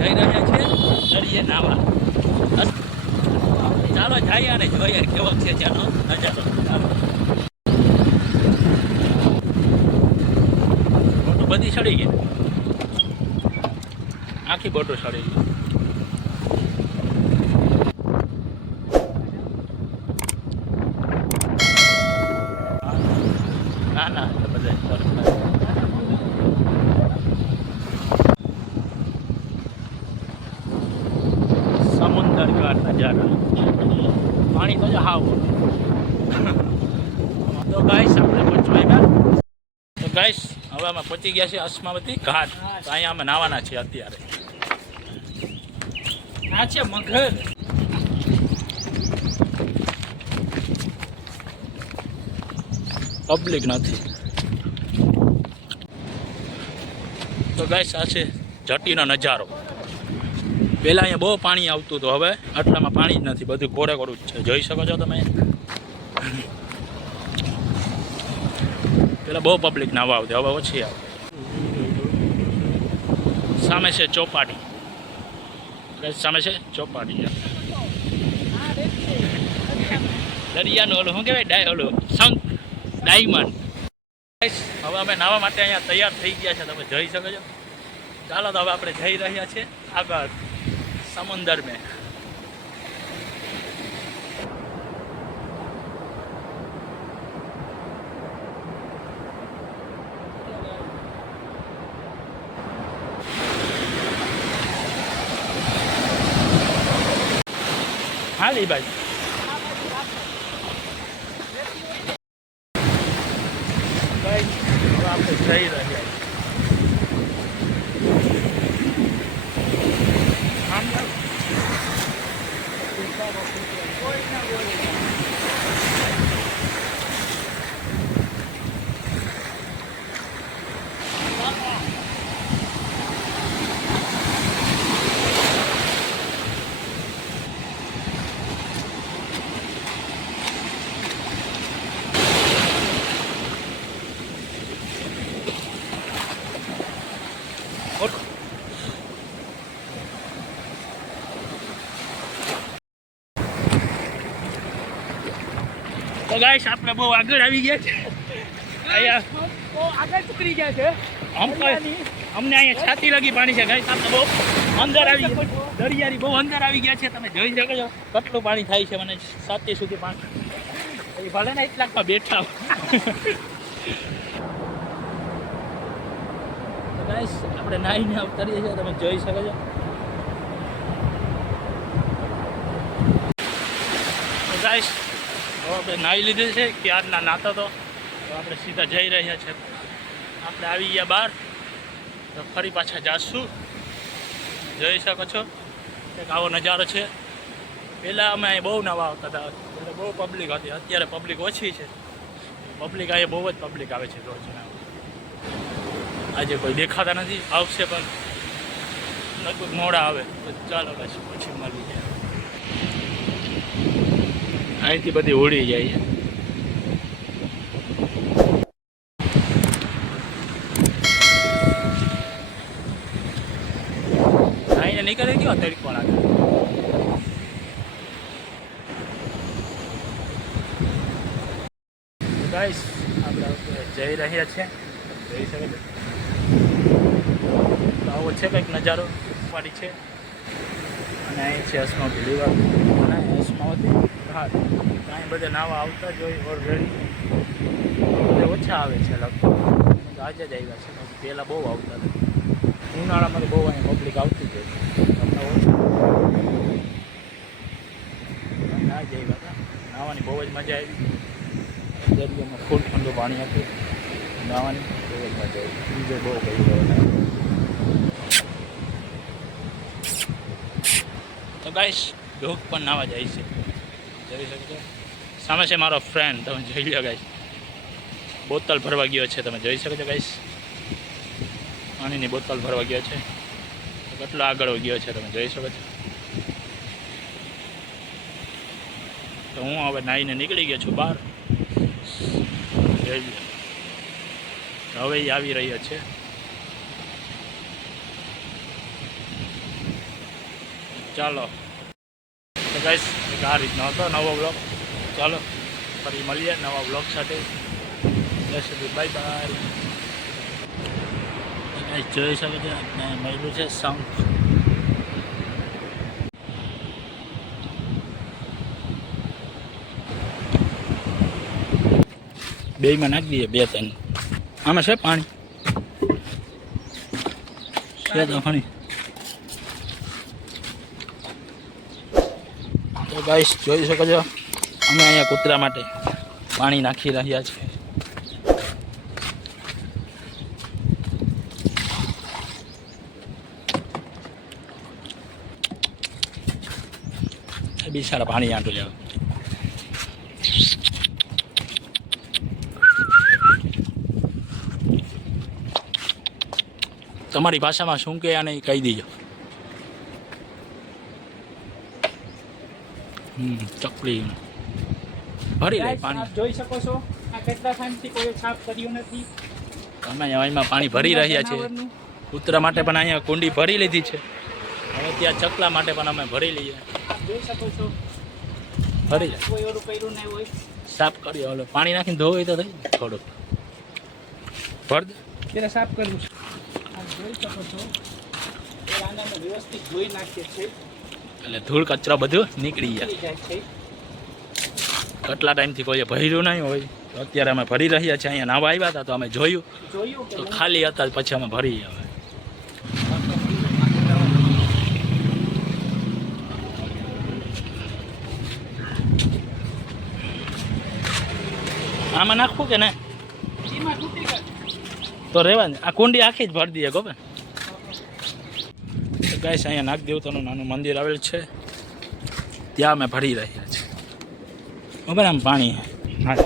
જઈ રહ્યા છીએ દરિયે નાવા. ચાલો જઈએ અને જોઈએ કેવો છે ત્યાંનો નજારો. બોટો બધી સડી ગઈ. આખી બોટો સડી ગઈ. ના ના બધા નજારા પાણી તો જ હાવ તો ગાઈસ, આપણે પહોંચવા આવ્યા. તો ગાઈસ, હવે અમે પહોંચી ગયા છીએ અસ્માવતી ઘાટ. તો અહીંયા અમે નાવાના છીએ અત્યારે. આ છે મગર. પબ્લિક નથી. તો ગાઈસ, આ છે જટીનો નજારો. પહેલાં અહીંયા બહુ પાણી આવતું હતું, હવે આટલામાં પાણી જ નથી, બધું કોરે કોરું જ છે. જોઈ શકો છો તમે? પહેલાં બહુ પબ્લિક નાવા આવતી, હવે ઓછી આવે. સામે છે ચોપાટી. સામે છે? ચોપાટી દરિયાનું ઓલું, શું કહેવાય? ડાય, ઓલું, શંખ, ડાયમંડ. હવે અમે નાવા માટે અહીંયા તૈયાર થઈ ગયા છે, તમે જઈ શકો છો. ચાલો તો હવે આપણે જઈ રહ્યા છીએ આગળ. સમુંદર में। હા जी ભાઈ Thank you. ગાઈસ આપણે બહુ આગળ આવી ગયા છે. અહીંયા બહુ આગળ ઉતરી ગયા છે. અમ અમને અહીંયા છાતી લાગી પાણી છે ગાઈસ આપણે બહુ અંદર આવી દરિયાની બહુ અંદર આવી ગયા છે તમે જોઈ શકો છો કેટલું પાણી થાય છે મને છાતી સુધી પાણી. ભલે ને એટલાકમાં બેઠા ગાઈસ આપણે નાહીને ઉતરીએ છીએ તમે જોઈ શકો છો. ગાઈસ હવે આપણે નાહી લીધે છે ક્યારના નાતા તો આપણે સીધા જઈ રહ્યા છે. આપણે આવી ગયા બહાર, તો ફરી પાછા જાશું. જોઈ શકો છો, એક આવો નજારો છે. પહેલાં અમે અહીં બહુ નવા આવતા હતા, એટલે બહુ પબ્લિક હતી. અત્યારે પબ્લિક ઓછી છે. પબ્લિક અહીંયા બહુ જ પબ્લિક આવે છે રોજ. આજે કોઈ દેખાતા નથી, આવશે પણ લગભગ મોડા આવે. તો ચાલો, પછી પછી મળીએ. અહીંથી બધી ઉડી જાય છે. અહીંયા નીકળી ગયો તડકો લાગે. ગાઈસ આપણે જઈ રહ્યા છીએ. જઈ શકે છે. આવો છે કંઈક નજારો પાડી છે. અને અહીં છે અસ્માવતી લીવા અને અસ્માવતી ઘાટ અહીં બધા નાવા આવતા જ હોય ઓલરેડી બધા ઓછા આવે છે લગભગ. આજે જ આવ્યા છે. પહેલાં બહુ આવતા હતા. ઉનાળામાં બહુ અહીંયા પબ્લિક આવતી જ હોય. તમને ઓછું. ના જ આવ્યા હતા. નાવાની બહુ જ મજા આવી. દરિયામાં ફૂલ ઠંડુ પાણી હતું. નાવાની બહુ જ મજા આવી. બીજો બહુ ગયું તો ગાઈશ લોક પણ નાવા જાય છે. સામે છે મારો ફ્રેન્ડ તમે જોઈ લો ગાઈશ બોતલ ભરવા ગયો છે, તમે જોઈ શકો છો ગાઈશ પાણીની બોતલ ભરવા ગયો છે. કેટલો આગળ ગયો છે, તમે જોઈ શકો છો. તો હું હવે નાહીને નીકળી ગયો છું બહાર. હવે આવી રહ્યો છે. ચાલો. તો ગાઈસ એક આ રીતનો હતો નવો બ્લોગ ચાલો ફરી મળીએ નવા બ્લોગ સાથે. ત્યાં સુધી બાય બાય જોઈ શકો છો આપણે મળ્યું છે શંખ બેયમાં નાખી દઈએ બે ત્રણ. આમાં છે પાણી? છે તો ખણી તો ગાઈસ જોઈ શકો છો. અમે અહીંયા કૂતરા માટે પાણી નાખી રહ્યા છીએ. બિચારા પાણી આંટું જાવ તમારી ભાષામાં શું કે આને કહી દીજો. ચકલી. ભરી લે પાણી. જોઈ શકો છો આ કેટલા ટાઈમથી કોઈ સાફ કર્યું નથી. અમે એમાં પાણી ભરી રહ્યા છીએ. જનાવરનું. કૂતરા માટે પણ અહીંયા કુંડી ભરી લીધી છે. હવે ત્યાં ચકલા માટે પણ અમે ભરી લઈએ. જોઈ શકો છો. ભરી જાય કોઈ ઓરું કર્યું નહીં હોય. સાફ કરીએ ઓલો પાણી નાખીને ધોઈ તો થઈ થોડુંક. ભર દે. ત્યારે સાફ કરવું છે. જોઈ શકો છો. વ્યવસ્થિત ધોઈ નાખીએ છીએ. એટલે ધૂળ કચરો બધું નીકળી જાય કેટલા ટાઈમથી કોઈએ ભર્યું નહીં હોય. તો અત્યારે અમે ભરી રહ્યા છીએ. અહીંયા નાવા આવ્યા હતા તો અમે જોયું. તો ખાલી હતા પછી અમે ભરી હવે. આમાં નાખવું કે ને તો રહેવા ને આ કુંડી આખી જ ભરી દઈએ ગોપે ગાઈસ, અહીંયા નાગદેવતાનું નાનું મંદિર આવેલ છે. ત્યાં અમે ભરી રહ્યા છીએ. બરાબર, આમ પાણી. હા.